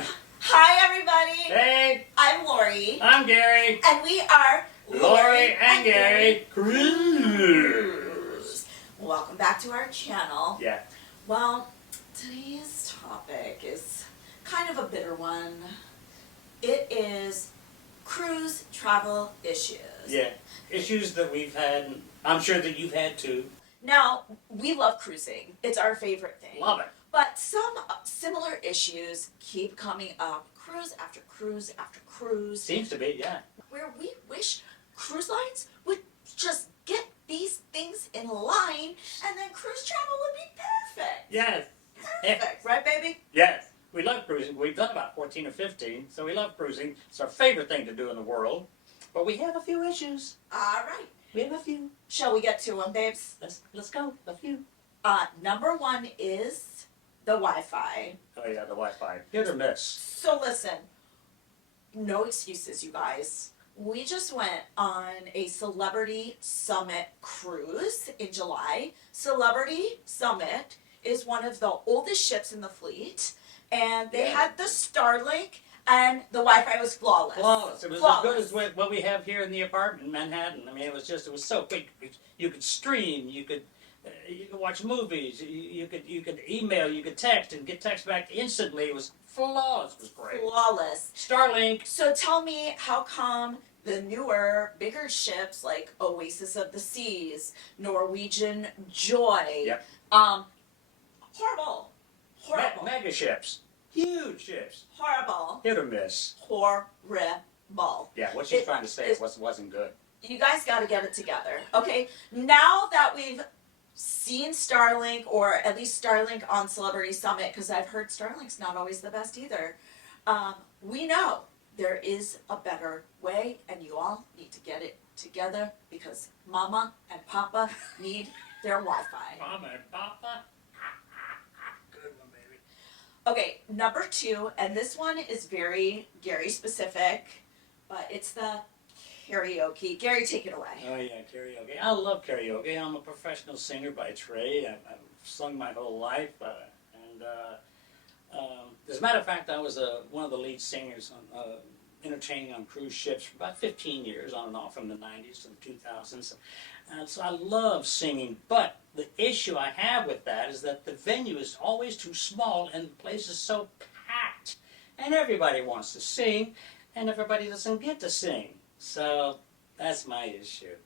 Hi, everybody. Hey, I'm Laurie. I'm Gary. And we are Laurie and Gary Cruise. Welcome back to our channel. Yeah. Well, today's topic is kind of a bitter one. It is cruise travel issues. Yeah. Issues that we've had, and I'm sure that you've had too. Now, we love cruising. It's our favorite thing. Love it. But some similar issues keep coming up, cruise after cruise after cruise. Seems to be, yeah. Where we wish cruise lines would just get these things in line, and then cruise travel would be perfect. Yes. Perfect, right, baby? Yes. We love cruising. We've done about 14 or 15, so we love cruising. It's our favorite thing to do in the world. But we have a few issues. All right. We have a few. Shall we get to them, babes? Let's go. A few. Number one is the Wi-Fi. Oh yeah, the Wi-Fi. Hit or miss. So listen, no excuses, you guys. We just went on a Celebrity Summit cruise in July. Celebrity Summit is one of the oldest ships in the fleet, and they had the Starlink, and the Wi-Fi was flawless. Flawless. It was flawless. as good as what we have here in the apartment in Manhattan. I mean, it was so quick. You could stream, you could watch movies, you could email, you could text, and get text back instantly. It was flawless. It was great. Flawless. Starlink. So tell me, how come the newer, bigger ships like Oasis of the Seas, Norwegian Joy, Yep. Horrible. Horrible. Mega ships. Huge ships. Horrible. Hit or miss. Horrible. Yeah, what she's trying to say wasn't good. You guys got to get it together, okay? Now that we've seen Starlink, or at least Starlink on Celebrity Summit, because I've heard Starlink's not always the best either, we know there is a better way, and you all need to get it together because Mama and Papa need their Wi-Fi. Mama and Papa. Good one, baby. Okay, number two, and this one is very Gary specific, but it's the karaoke. Gary, take it away. Oh yeah, karaoke. I love karaoke. I'm a professional singer by trade. I've sung my whole life, as a matter of fact, I was one of the lead singers on entertaining on cruise ships for about 15 years, on and off, from the 90s to the 2000s. And so I love singing, but the issue I have with that is that the venue is always too small and the place is so packed. And everybody wants to sing, and everybody doesn't get to sing. So that's my issue.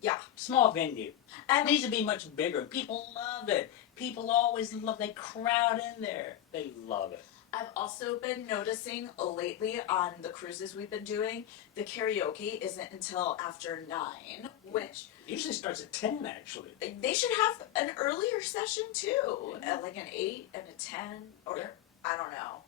Yeah. Small venue. And It needs to be much bigger. People love it. People always love, they crowd in there. They love it. I've also been noticing lately on the cruises we've been doing, the karaoke isn't until after 9, which It usually starts at 10, actually. they should have an earlier session too, at like an 8 and a 10, or I don't know.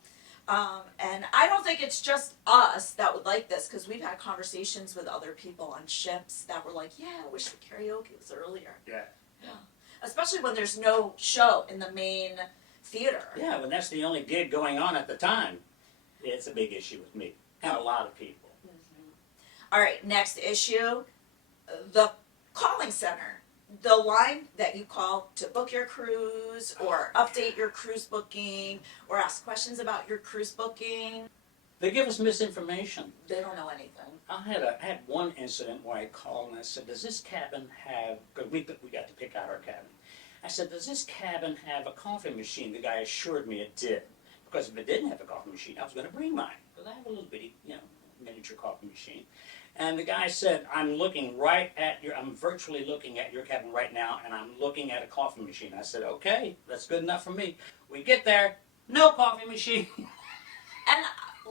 And I don't think it's just us that would like this, because we've had conversations with other people on ships that were like, yeah, I wish the karaoke was earlier. Yeah. Yeah. Especially when there's no show in the main theater. Yeah, when that's the only gig going on at the time, it's a big issue with me and a lot of people. Mm-hmm. All right, next issue, the calling center. The line that you call to book your cruise, or update your cruise booking, or ask questions about your cruise booking. They give us misinformation. They don't know anything. I had one incident where I called and I said, does this cabin have, because we got to pick out our cabin. I said, does this cabin have a coffee machine? The guy assured me it did. Because if it didn't have a coffee machine, I was going to bring mine. Because I have a little bitty, miniature coffee machine. And the guy said, I'm virtually looking at your cabin right now, and I'm looking at a coffee machine. I said, okay, that's good enough for me. We get there, no coffee machine. And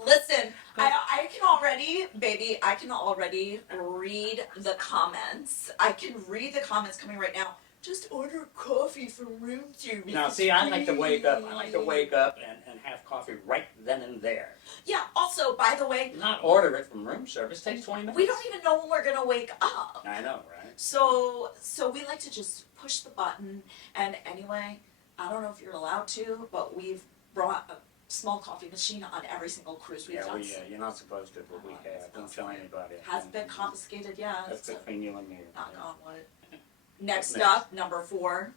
listen, I can already, baby, I can already read the comments. I can read the comments coming right now. Just order coffee from room service. Now, see, I like to wake up. And have coffee right then and there. Yeah, also, by the way, Not order it from room service. It takes 20 minutes. we don't even know when we're going to wake up. I know, right? So we like to just push the button. And anyway, I don't know if you're allowed to, but we've brought a small coffee machine on every single cruise we've done. You're not supposed to, but we have. Don't tell anybody. Hasn't been confiscated yet. That's between you and me. Knock on wood. Next up, number 4,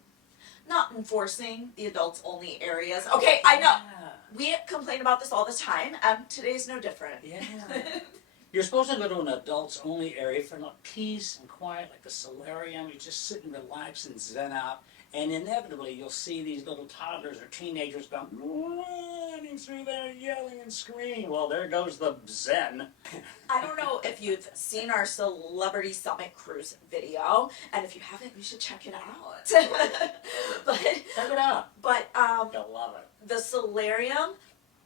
not enforcing the adults only areas. Okay, I know. we complain about this all the time, and today's no different. Yeah. You're supposed to go to an adults only area for like peace and quiet, like the solarium. You just sit and relax and zen out. And inevitably, you'll see these little toddlers or teenagers come running through there, yelling and screaming. Well, there goes the zen. I don't know if you've seen our Celebrity Summit Cruise video, and if you haven't, you should check it out. but Check it out. You'll love it. The solarium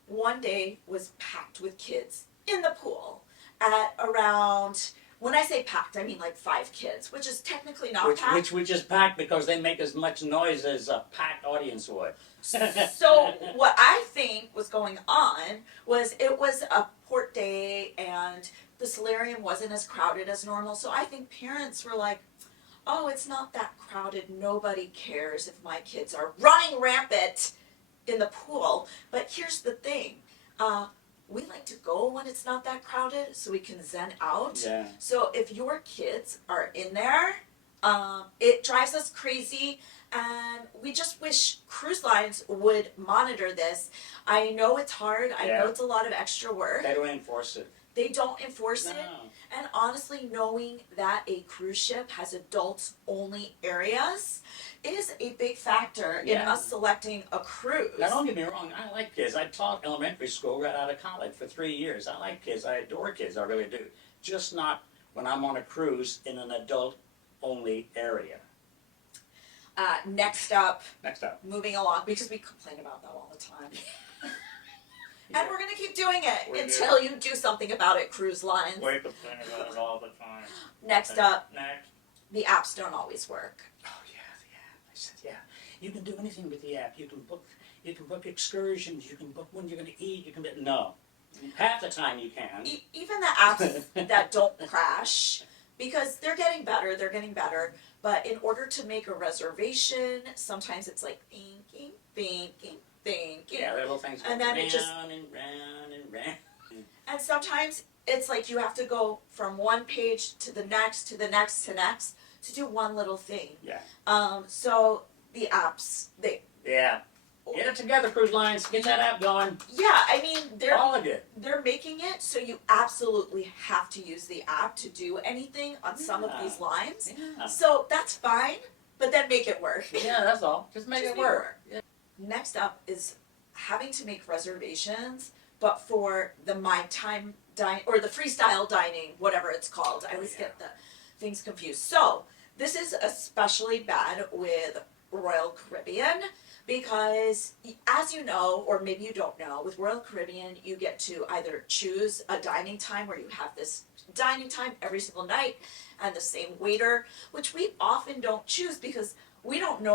one day was packed with kids in the pool at around, when I say packed, I mean like 5 kids, which is technically not packed. Which we just packed because they make as much noise as a packed audience would. So what I think was going on was it was a port day and the solarium wasn't as crowded as normal. So I think parents were like, oh, it's not that crowded. Nobody cares if my kids are running rampant in the pool. But here's the thing. We like to go when it's not that crowded so we can zen out. Yeah. So if your kids are in there, it drives us crazy, and we just wish cruise lines would monitor this. I know it's hard. I know it's a lot of extra work. They don't enforce it. They don't enforce it. No. And honestly, knowing that a cruise ship has adults only areas is a big factor in us selecting a cruise. Now, don't get me wrong, I like kids. I taught elementary school right out of college for 3 years. I like kids. I adore kids. I really do. Just not when I'm on a cruise in an adult only area. Next up, Moving along, because we complain about that all the time. Yeah. And we're going to keep doing it We until you do something about it, cruise lines. We complain about it all the time. Next up, Next. the apps don't always work. Oh yeah, the app. I said, yeah. You can do anything with the app. You can book excursions. You can book when you're going to eat. You can no. Half the time you can. Even the apps that don't crash, because they're getting better. But in order to make a reservation, sometimes it's like thinking. Yeah, little things go And then round it just and round and round. and sometimes it's like you have to go from one page to the next to the next to next to do one little thing. Yeah. So the apps, Yeah. Get it together, cruise lines. Get that app going. yeah, I mean All of it. they're making it so you absolutely have to use the app to do anything on some of these lines. Yeah. So that's fine, but then make it work. Yeah, that's all. Just make it work. Yeah. Next up is having to make reservations, but for the My Time Dine or the Freestyle Dining, whatever it's called. I always get the things confused. So this is especially bad with Royal Caribbean because, as you know, or maybe you don't know, with Royal Caribbean you get to either choose a dining time where you have this dining time every single night and the same waiter, which we often don't choose because we don't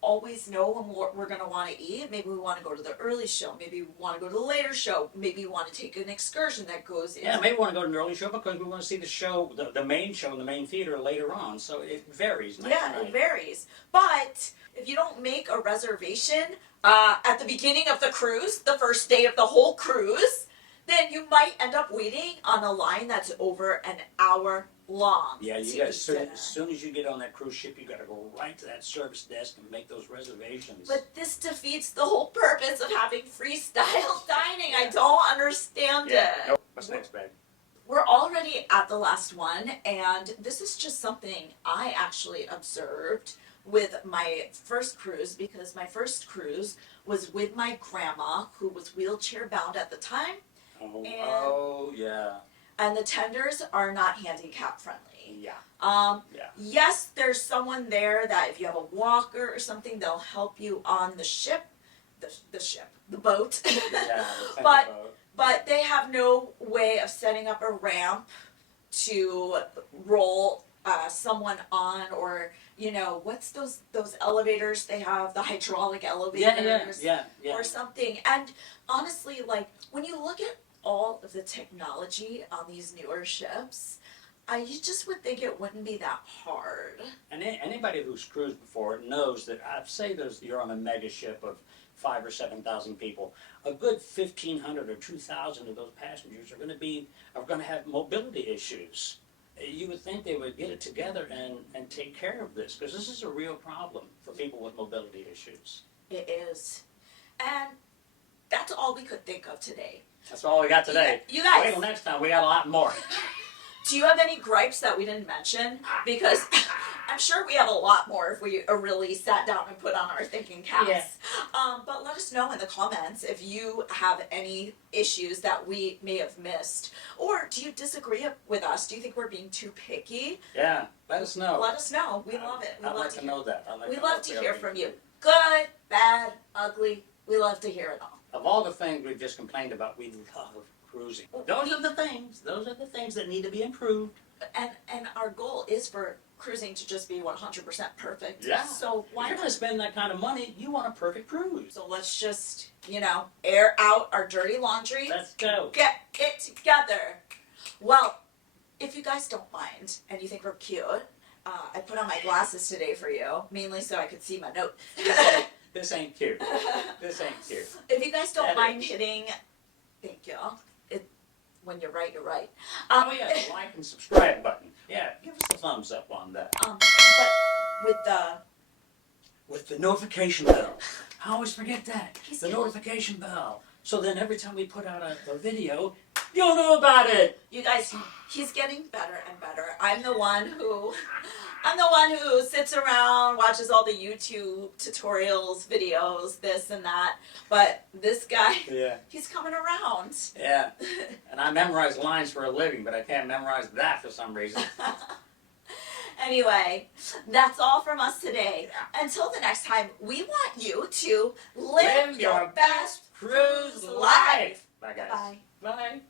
always know when we're going to want to eat. Maybe we want to go to the early show. Maybe we want to go to the later show. Maybe we want to take an excursion that goes into... Yeah, maybe we want to go to an early show because we want to see the show, the main show in the main theater later on. So it varies. It varies. But if you don't make a reservation at the beginning of the cruise, the first day of the whole cruise, then you might end up waiting on a line that's over an hour long. Yeah, you got as soon as you get on that cruise ship, you got to go right to that service desk and make those reservations. But this defeats the whole purpose of having freestyle dining. I don't understand it. Nope. What's next, babe? We're already at the last one, and this is just something I actually observed with my first cruise, because my first cruise was with my grandma, who was wheelchair bound at the time. Yeah. And the tenders are not handicap friendly. Yeah. Yes, there's someone there that if you have a walker or something, they'll help you on the ship, the boat. Yeah. But they have no way of setting up a ramp to roll someone on, or what's those elevators they have, the hydraulic elevators, Yeah. or something. And honestly, like when you look at all of the technology on these newer ships, you just would think it wouldn't be that hard. And anybody who's cruised before knows that say you're on a mega ship of 5,000 or 7,000 people. A good 1,500 or 2,000 of those passengers are going to have mobility issues. You would think they would get it together and take care of this, because this is a real problem for people with mobility issues. It is. And that's all we could think of today. That's all we got today. You guys, Wait till next time, we got a lot more. do you have any gripes that we didn't mention? Because I'm sure we have a lot more if we really sat down and put on our thinking caps. Yeah. But let us know in the comments if you have any issues that we may have missed. Or do you disagree with us? Do you think we're being too picky? Yeah, let us know. Let us know. We love it. I'd like to know that. We love to hear from you. Good, bad, ugly. We love to hear it all. Of all the things we've just complained about, we love cruising. Those are the things. Those are the things that need to be improved. And our goal is for cruising to just be 100% perfect. Yeah. So If why you're not? going to spend that kind of money, you want a perfect cruise. So let's just, air out our dirty laundry. Let's go. Get it together. Well, if you guys don't mind and you think we're cute, I put on my glasses today for you, mainly so I could see my notes. This ain't cute. This ain't cute. If you guys don't That mind is. hitting, thank you. When you're right, you're right. Oh yeah, the like and subscribe button. Yeah, give us a thumbs up on that. But With the notification bell. I always forget that. He's The good. notification bell. So then every time we put out a video, you'll know about it. you guys, he's getting better and better. I'm the one who sits around, watches all the YouTube tutorials, videos, this and that. But this guy, Yeah. he's coming around. Yeah. And I memorize lines for a living, but I can't memorize that for some reason. Anyway, that's all from us today. Until the next time, we want you to live your best cruise life. Bye guys. Bye. Bye.